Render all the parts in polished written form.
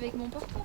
avec mon portable,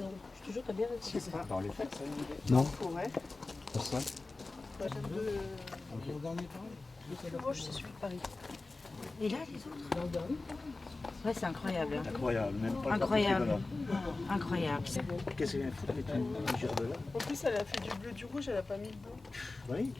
non? Je te jure, t'as bien réussi. Dans les fêtes, ça Non. Ouais. Pourquoi? Moi, je suis celui de Paris. Et là, les autres? Ouais, c'est incroyable. Incroyable, même pas Incroyable. Incroyable. Qu'est-ce qu'elle vient foutre avec une mesure de là? En plus, elle a fait du bleu, du rouge, elle a pas mis le blanc. Oui.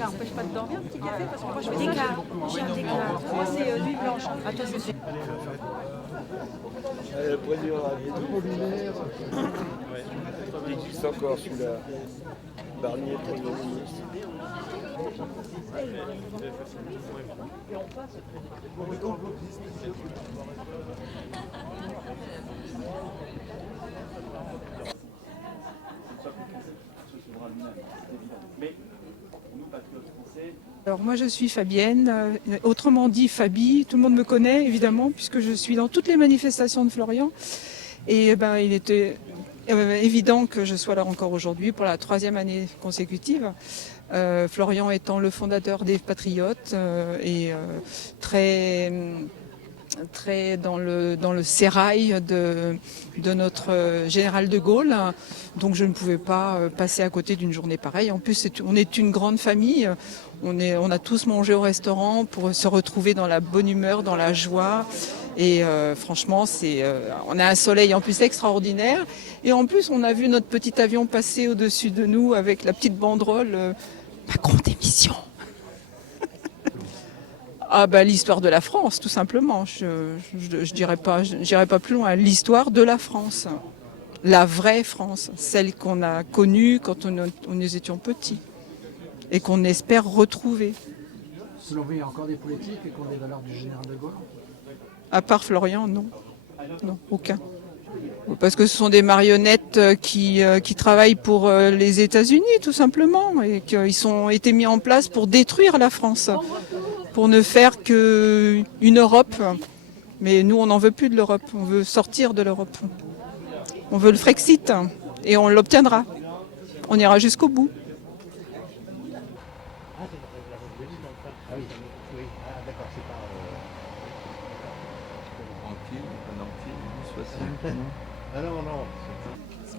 Ça n'empêche pas de dormir, un petit café, parce que moi je fais ça. J'ai un décart. Moi c'est nuit blanche. Ah, toi c'est Le produit il existe encore celui-là. Barnier, Premier ministre. Alors moi je suis Fabienne, autrement dit Fabi, tout le monde me connaît évidemment puisque je suis dans toutes les manifestations de Florian et il était évident que je sois là encore aujourd'hui pour la 3e année consécutive. Florian étant le fondateur des Patriotes et très dans le sérail de notre général de Gaulle. Donc je ne pouvais pas passer à côté d'une journée pareille. En plus, on est une grande famille. On a tous mangé au restaurant pour se retrouver dans la bonne humeur, dans la joie. Et franchement, on a un soleil en plus extraordinaire. Et en plus, on a vu notre petit avion passer au-dessus de nous avec la petite banderole Macron démission. Ah l'histoire de la France, tout simplement. Je dirais pas plus loin. L'histoire de la France, la vraie France, celle qu'on a connue quand nous étions petits et qu'on espère retrouver. Selon vous, il y a encore des politiques qui ont des valeurs du général de Gaulle? À part Florian, non, aucun. Parce que ce sont des marionnettes qui travaillent pour les États-Unis, tout simplement, et qu'ils ont été mis en place pour détruire la France. Pour ne faire qu'une Europe. Mais nous, on n'en veut plus de l'Europe. On veut sortir de l'Europe. On veut le Frexit. Et on l'obtiendra. On ira jusqu'au bout.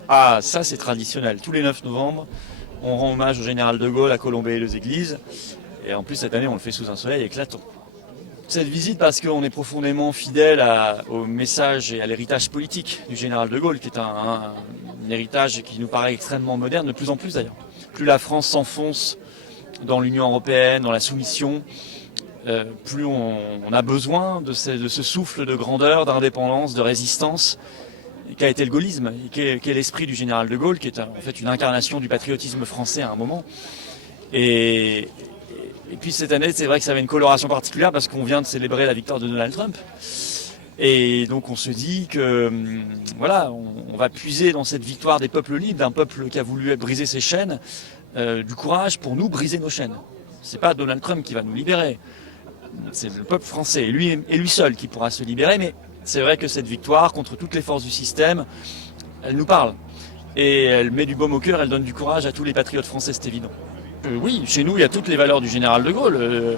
Ah, ça c'est traditionnel. Tous les 9 novembre, on rend hommage au général de Gaulle à Colombey et les églises. Et en plus, cette année, on le fait sous un soleil éclatant. Cette visite parce qu'on est profondément fidèle au message et à l'héritage politique du général de Gaulle, qui est un héritage qui nous paraît extrêmement moderne, de plus en plus d'ailleurs. Plus la France s'enfonce dans l'Union européenne, dans la soumission, plus on a besoin de ce souffle de grandeur, d'indépendance, de résistance, qu'a été le gaullisme, et qui est l'esprit du général de Gaulle, qui est en fait une incarnation du patriotisme français à un moment. Et puis cette année, c'est vrai que ça avait une coloration particulière parce qu'on vient de célébrer la victoire de Donald Trump. Et donc on se dit que voilà, on va puiser dans cette victoire des peuples libres, d'un peuple qui a voulu briser ses chaînes, du courage pour nous briser nos chaînes. C'est pas Donald Trump qui va nous libérer, c'est le peuple français et lui seul qui pourra se libérer. Mais c'est vrai que cette victoire contre toutes les forces du système, elle nous parle. Et elle met du baume au cœur, elle donne du courage à tous les patriotes français, c'est évident. Oui, chez nous, il y a toutes les valeurs du général de Gaulle.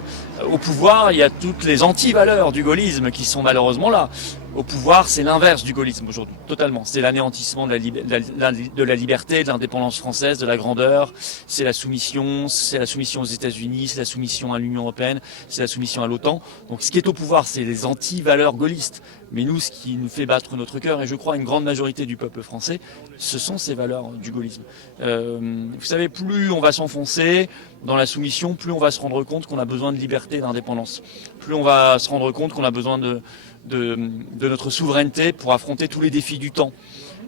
Au pouvoir, il y a toutes les anti-valeurs du gaullisme qui sont malheureusement là. Au pouvoir, c'est l'inverse du gaullisme aujourd'hui, totalement. C'est l'anéantissement de la liberté, de l'indépendance française, de la grandeur. C'est la soumission aux États-Unis, c'est la soumission à l'Union européenne, c'est la soumission à l'OTAN. Donc ce qui est au pouvoir, c'est les anti-valeurs gaullistes. Mais nous, ce qui nous fait battre notre cœur, et je crois une grande majorité du peuple français, ce sont ces valeurs du gaullisme. Vous savez, plus on va s'enfoncer dans la soumission, plus on va se rendre compte qu'on a besoin de liberté et d'indépendance. Plus on va se rendre compte qu'on a besoin de notre souveraineté pour affronter tous les défis du temps.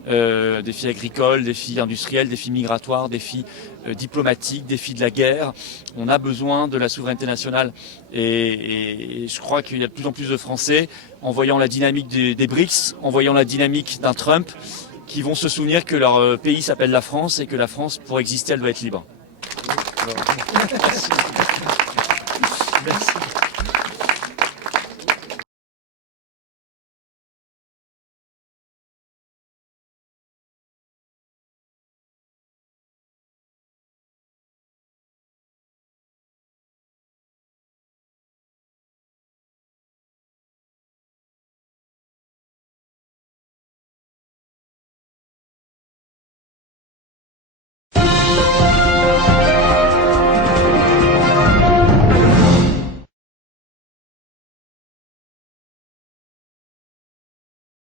Défis agricoles, défis industriels, défis migratoires, défis diplomatiques, défis de la guerre. On a besoin de la souveraineté nationale. Et je crois qu'il y a de plus en plus de Français, en voyant la dynamique des BRICS, en voyant la dynamique d'un Trump, qui vont se souvenir que leur pays s'appelle la France et que la France, pour exister, elle doit être libre. Merci. Merci.